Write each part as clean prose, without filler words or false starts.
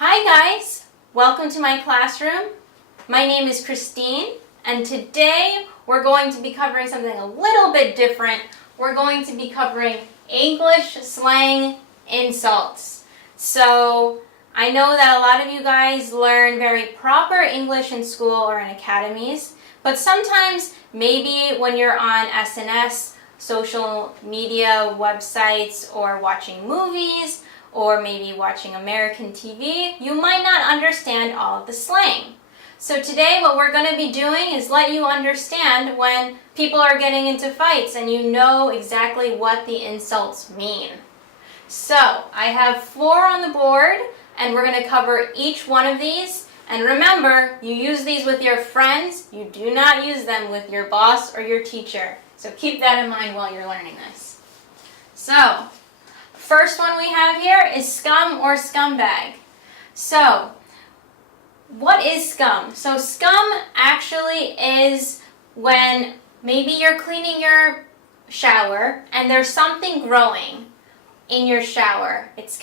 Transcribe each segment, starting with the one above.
Hi guys, welcome to my classroom. My name is Christine, and today we're going to be covering something a little bit different. We're going to be covering English slang insults. So I know that a lot of you guys learn very proper English in school or in academies, but sometimes maybe when you're on SNS, social media websites, or watching movies, or maybe watching American TV, you might not understand all of the slang. So today what we're going to be doing is let you understand when people are getting into fights and you know exactly what the insults mean. So I have 4 on the board and we're going to cover each one of these. And remember, you use these with your friends. You do not use them with your boss or your teacher. So keep that in mind while you're learning this. So, first one we have here is scum or scumbag. So, what is scum? So scum actually is when maybe you're cleaning your shower and there's something growing in your shower. It's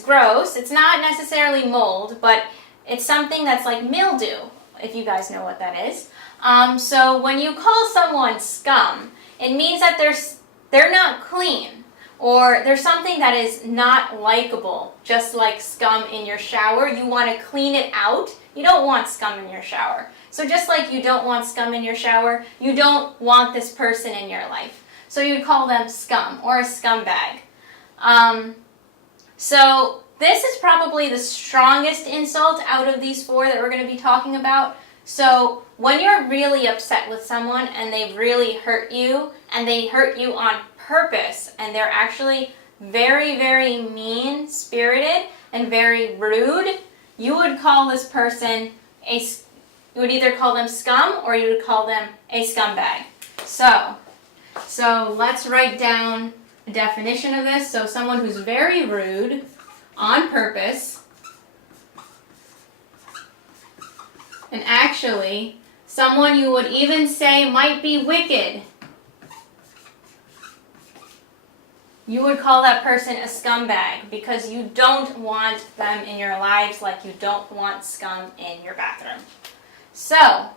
gross. It's not necessarily mold, but it's something that's like mildew, if you guys know what that is. So when you call someone scum, it means that they're not clean, or there's something that is not likable, just like scum in your shower. You want to clean it out. You don't want scum in your shower. So just like you don't want scum in your shower, you don't want this person in your life. So you'd call them scum or a scumbag. So this is probably the strongest insult out of these 4 that we're going to be talking about. So when you're really upset with someone and they really hurt you, and they hurt you on purpose, and they're actually very, very mean-spirited and very rude, you would call this person you would either call them scum or you would call them a scumbag. So let's write down a definition of this. So someone who's very rude on purpose, and actually someone you would even say might be wicked. You would call that person a scumbag because you don't want them in your lives like you don't want scum in your bathroom. So,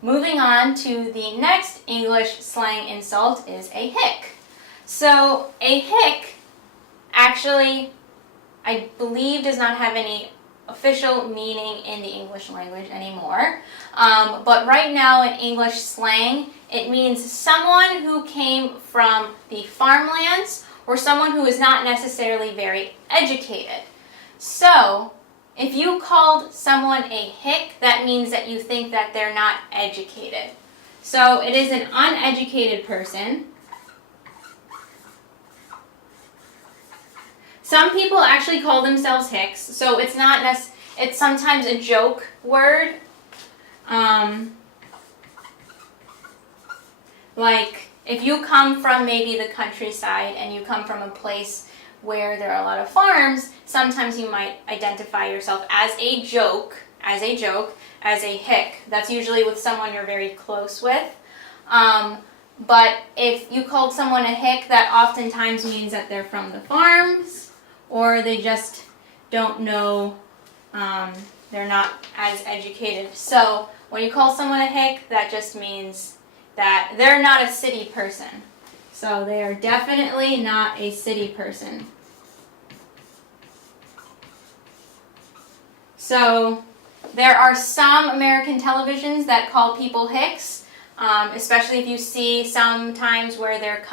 moving on to the next English slang insult is a hick. So, a hick actually, I believe, does not have any official meaning in the English language anymore. But right now in English slang, it means someone who came from the farmlands or someone who is not necessarily very educated. So, if you called someone a hick, that means that you think that they're not educated. So, it is an uneducated person. Some people actually call themselves hicks, so it's sometimes a joke word. Like, if you come from maybe the countryside and you come from a place where there are a lot of farms, sometimes you might identify yourself as a joke, as a hick. That's usually with someone you're very close with. But if you called someone a hick, that oftentimes means that they're from the farms, or they just don't know, they're not as educated. So when you call someone a hick, that just means that they're not a city person. So they are definitely not a city person. So there are some American televisions that call people hicks, especially if you see sometimes where there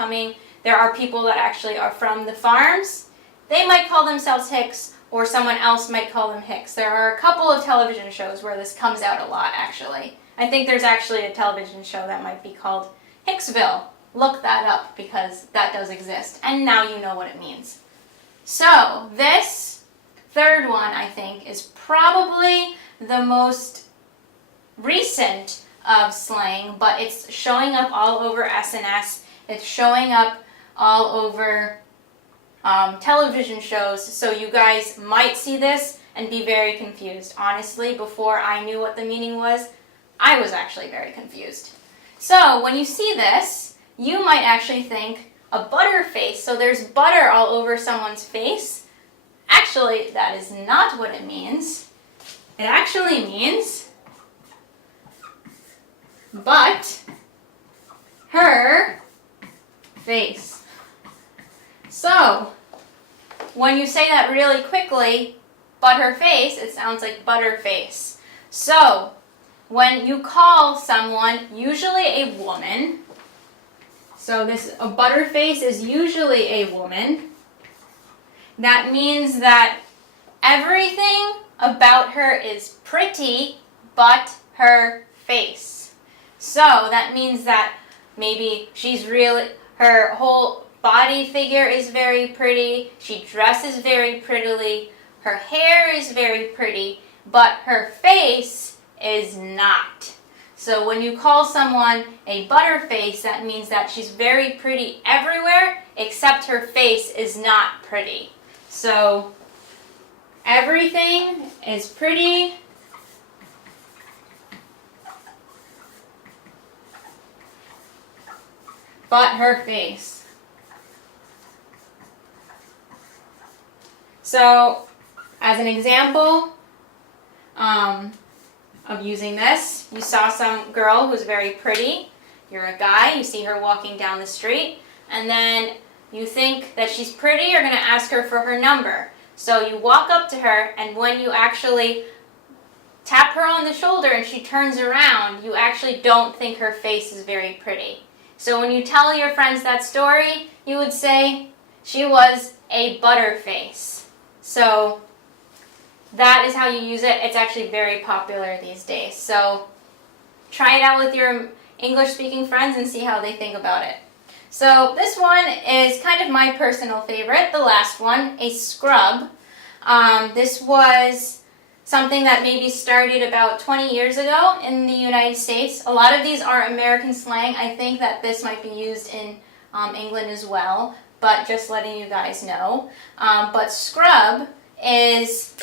are people that actually are from the farms. They might call themselves hicks, or someone else might call them hicks. There are a couple of television shows where this comes out a lot, actually. I think there's actually a television show that might be called Hicksville. Look that up because that does exist, and now you know what it means. So, this third one, I think, is probably the most recent of slang, but it's showing up all over SNS. It's showing up all over television shows, so you guys might see this and be very confused. Honestly, before I knew what the meaning was, I was actually very confused. So when you see this, you might actually think a butterface. So there's butter all over someone's face. Actually, that is not what it means. It actually means but her face. So, when you say that really quickly, but her face, it sounds like Butterface. So, when you call someone, usually a woman, so a Butterface is usually a woman, that means that everything about her is pretty but her face. So that means that maybe her whole body figure is very pretty, she dresses very prettily, her hair is very pretty, but her face is not. So when you call someone a Butterface, that means that she's very pretty everywhere except her face is not pretty. So everything is pretty but her face. So as an example of using this, you saw some girl who's very pretty. You're a guy, you see her walking down the street, and then you think that she's pretty, you're going to ask her for her number. So you walk up to her, and when you actually tap her on the shoulder and she turns around, you actually don't think her face is very pretty. So when you tell your friends that story, you would say she was a Butterface. So that is how you use it. It's actually very popular these days. So try it out with your English-speaking friends and see how they think about it. So this one is kind of my personal favorite, the last one, a scrub. This was something that maybe started about 20 years ago in the United States. A lot of these are American slang. I think that this might be used in England as well, but just letting you guys know. But scrub is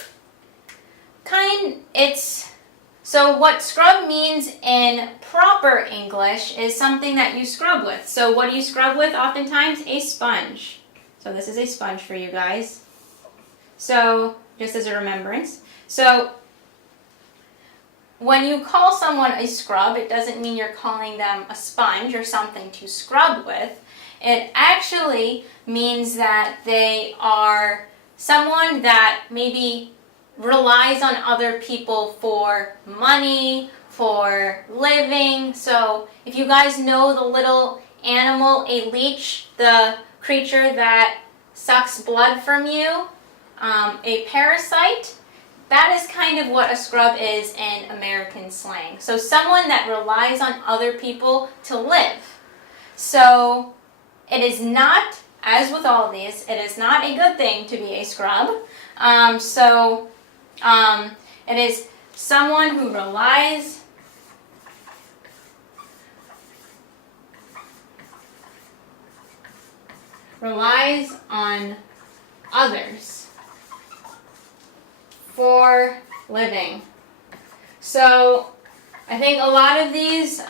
so what scrub means in proper English is something that you scrub with. So what do you scrub with oftentimes? A sponge. So this is a sponge for you guys. So just as a remembrance. So when you call someone a scrub, it doesn't mean you're calling them a sponge or something to scrub with. It actually means that they are someone that maybe relies on other people for money, for living. So if you guys know the little animal, a leech, the creature that sucks blood from you, a parasite, that is kind of what a scrub is in American slang. So someone that relies on other people to live. So it is not, as with all of these, it is not a good thing to be a scrub. It is someone who relies on others for living. So I think a lot of these,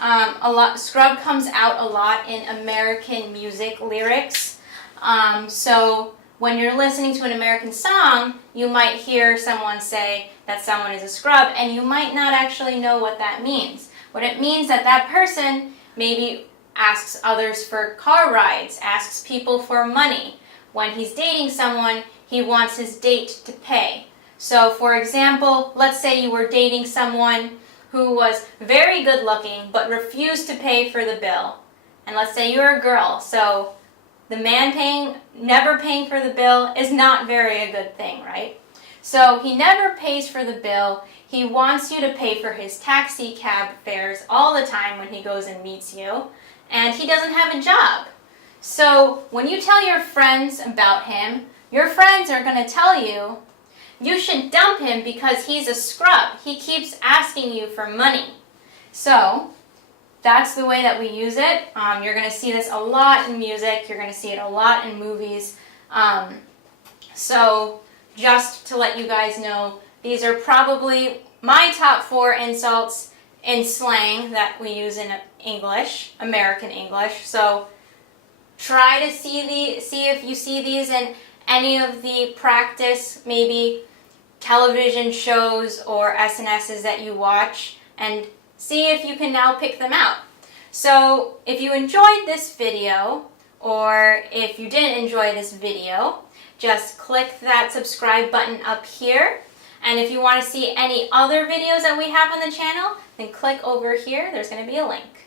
scrub comes out a lot in American music lyrics. So when you're listening to an American song, you might hear someone say that someone is a scrub, and you might not actually know what that means. What it means that that person maybe asks others for car rides, asks people for money. When he's dating someone, he wants his date to pay. So for example, let's say you were dating someone who was very good looking but refused to pay for the bill. And let's say you're a girl, so the man never paying for the bill is not a good thing, right? So he never pays for the bill. He wants you to pay for his taxi cab fares all the time when he goes and meets you. And he doesn't have a job. So when you tell your friends about him, your friends are going to tell you, you should dump him because he's a scrub. He keeps asking you for money. So that's the way that we use it. You're going to see this a lot in music. You're going to see it a lot in movies. So just to let you guys know, these are probably my top 4 insults in slang that we use in English, American English. So try to see if you see these in any of the practice, maybe television shows or SNSs that you watch, and see if you can now pick them out. So if you enjoyed this video, or if you didn't enjoy this video, just click that subscribe button up here. And if you want to see any other videos that we have on the channel, then click over here. There's going to be a link.